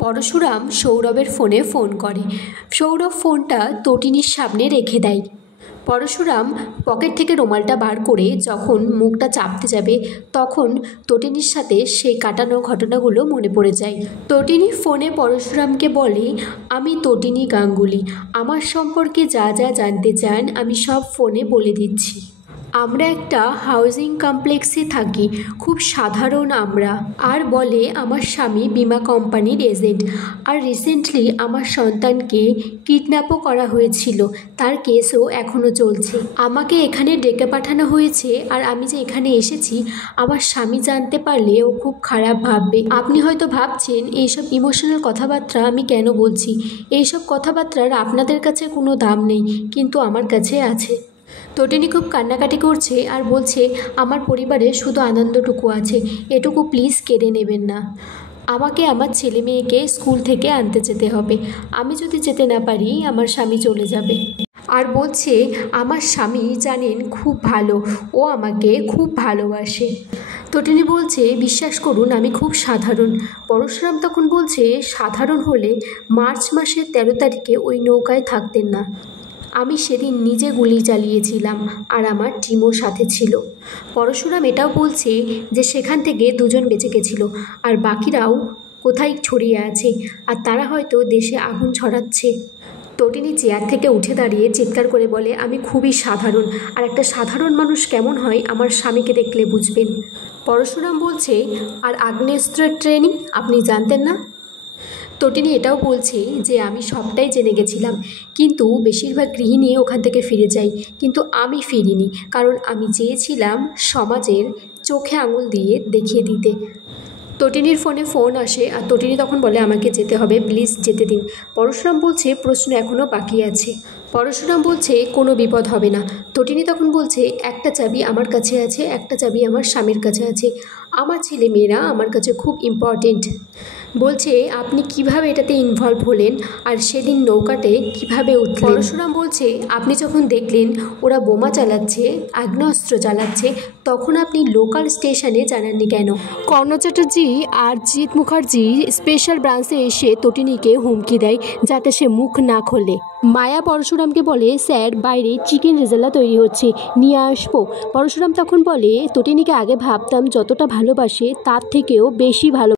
পরশুরাম সৌরভের ফোনে ফোন করে। সৌরভ ফোনটা তটিনীর সামনে রেখে দেয়। পরশুরাম পকেট থেকে রুমালটা বার করে যখন মুখটা চাপতে যাবে তখন তটিনীর সাথে সেই কাটানো ঘটনাগুলো মনে পড়ে যায়। তটিনী ফোনে পরশুরামকে বলে, আমি তটিনী গাঙ্গুলি, আমার সম্পর্কে যা যা জানতে চান আমি সব ফোনে বলে দিচ্ছি। আমরা একটা হাউজিং কমপ্লেক্সে থাকি, খুব সাধারণ আমরা। আর বলে আমার স্বামী বিমা কোম্পানির এজেন্ট, আর রিসেন্টলি আমার সন্তানকে কিডন্যাপও করা হয়েছিল, তার কেসও এখনও চলছে। আমাকে এখানে ডেকে পাঠানো হয়েছে, আর আমি যে এখানে এসেছি আমার স্বামী জানতে পারলে ও খুব খারাপ ভাববে। আপনি হয়তো ভাবছেন এইসব ইমোশনাল কথাবার্তা আমি কেন বলছি। এইসব কথাবার্তার আপনাদের কাছে কোনো দাম নেই, কিন্তু আমার কাছে আছে। তটিনী খুব কান্নাকাটি করছে আর বলছে, আমার পরিবারে শুধু আনন্দটুকু আছে, এটুকু প্লিজ কেড়ে নেবেন না। আমাকে আমার ছেলে মেয়েকে স্কুল থেকে আনতে যেতে হবে, আমি যদি যেতে না পারি আমার স্বামী চলে যাবে। আর বলছে আমার স্বামী জানেন খুব ভালো, ও আমাকে খুব ভালোবাসে। তটিনী বলছে, বিশ্বাস করুন আমি খুব সাধারণ। পরশুরাম তখন বলছে, সাধারণ হলে মার্চ মাসের 13 তারিখে ওই নৌকায় থাকতেন না। আমি সেদিন নিজে গুলি চালিয়েছিলাম আর আমার টিমও সাথে ছিল। পরশুরাম এটাও বলছে যে সেখান থেকে 2 জন বেঁচে গেছিল, আর বাকিরাও কোথায় ছড়িয়ে আছে, আর তারা হয়তো দেশে আগুন ছড়াচ্ছে। তটিনী চেয়ার থেকে উঠে দাঁড়িয়ে চিৎকার করে বলে, আমি খুবই সাধারণ, আর একটা সাধারণ মানুষ কেমন হয় আমার স্বামীকে দেখলে বুঝবেন। পরশুরাম বলছে, আর আগ্নেয়াস্ত্রের ট্রেনিং আপনি জানতেন না? তটিনী এটাও বলছে যে আমি সবটাই জেনে গেছিলাম, কিন্তু বেশিরভাগ গৃহিণী ওখান থেকে ফিরে যায়, কিন্তু আমি ফিরিনি, কারণ আমি চেয়েছিলাম সমাজের চোখে আঙুল দিয়ে দেখিয়ে দিতে। তটিনীর ফোনে ফোন আসে আর তটিনী তখন বলে, আমাকে যেতে হবে, প্লিজ যেতে দিন। পরশুরাম বলছে, প্রশ্ন এখনও বাকি আছে। পরশুরাম বলছে, কোনো বিপদ হবে না। তটিনী তখন বলছে, একটা চাবি আমার কাছে আছে, একটা চাবি আমার স্বামীর কাছে আছে, আমার ছেলে মেয়েরা আমার কাছে খুব ইম্পর্টেন্ট। বলছে, আপনি কিভাবে এটাতে ইনভলভ হলেন, আর সেদিন নৌকাতে কিভাবে উঠলেন? পরশুরাম বলছে, আপনি যখন দেখলেন ওরা বোমা চালাচ্ছে, আগ্নেয়াস্ত্র চালাচ্ছে, তখন আপনি লোকাল স্টেশনে জানাননি কেন? কর্ণ চ্যাটার্জি আর জিৎ মুখার্জি স্পেশাল ব্রাঞ্চে এসে তটিনীকে হুমকি দেয় যাতে সে মুখ না খোলে। মায়া পরশুরামকে বলে, স্যার বাইরে চিকেন রেজালা তৈরি হচ্ছে, নিয়ে আসবো? পরশুরাম তখন বলে, তটিনীকে আগে ভাবতাম যতটা ভালোবাসে তার থেকেও বেশি ভালো।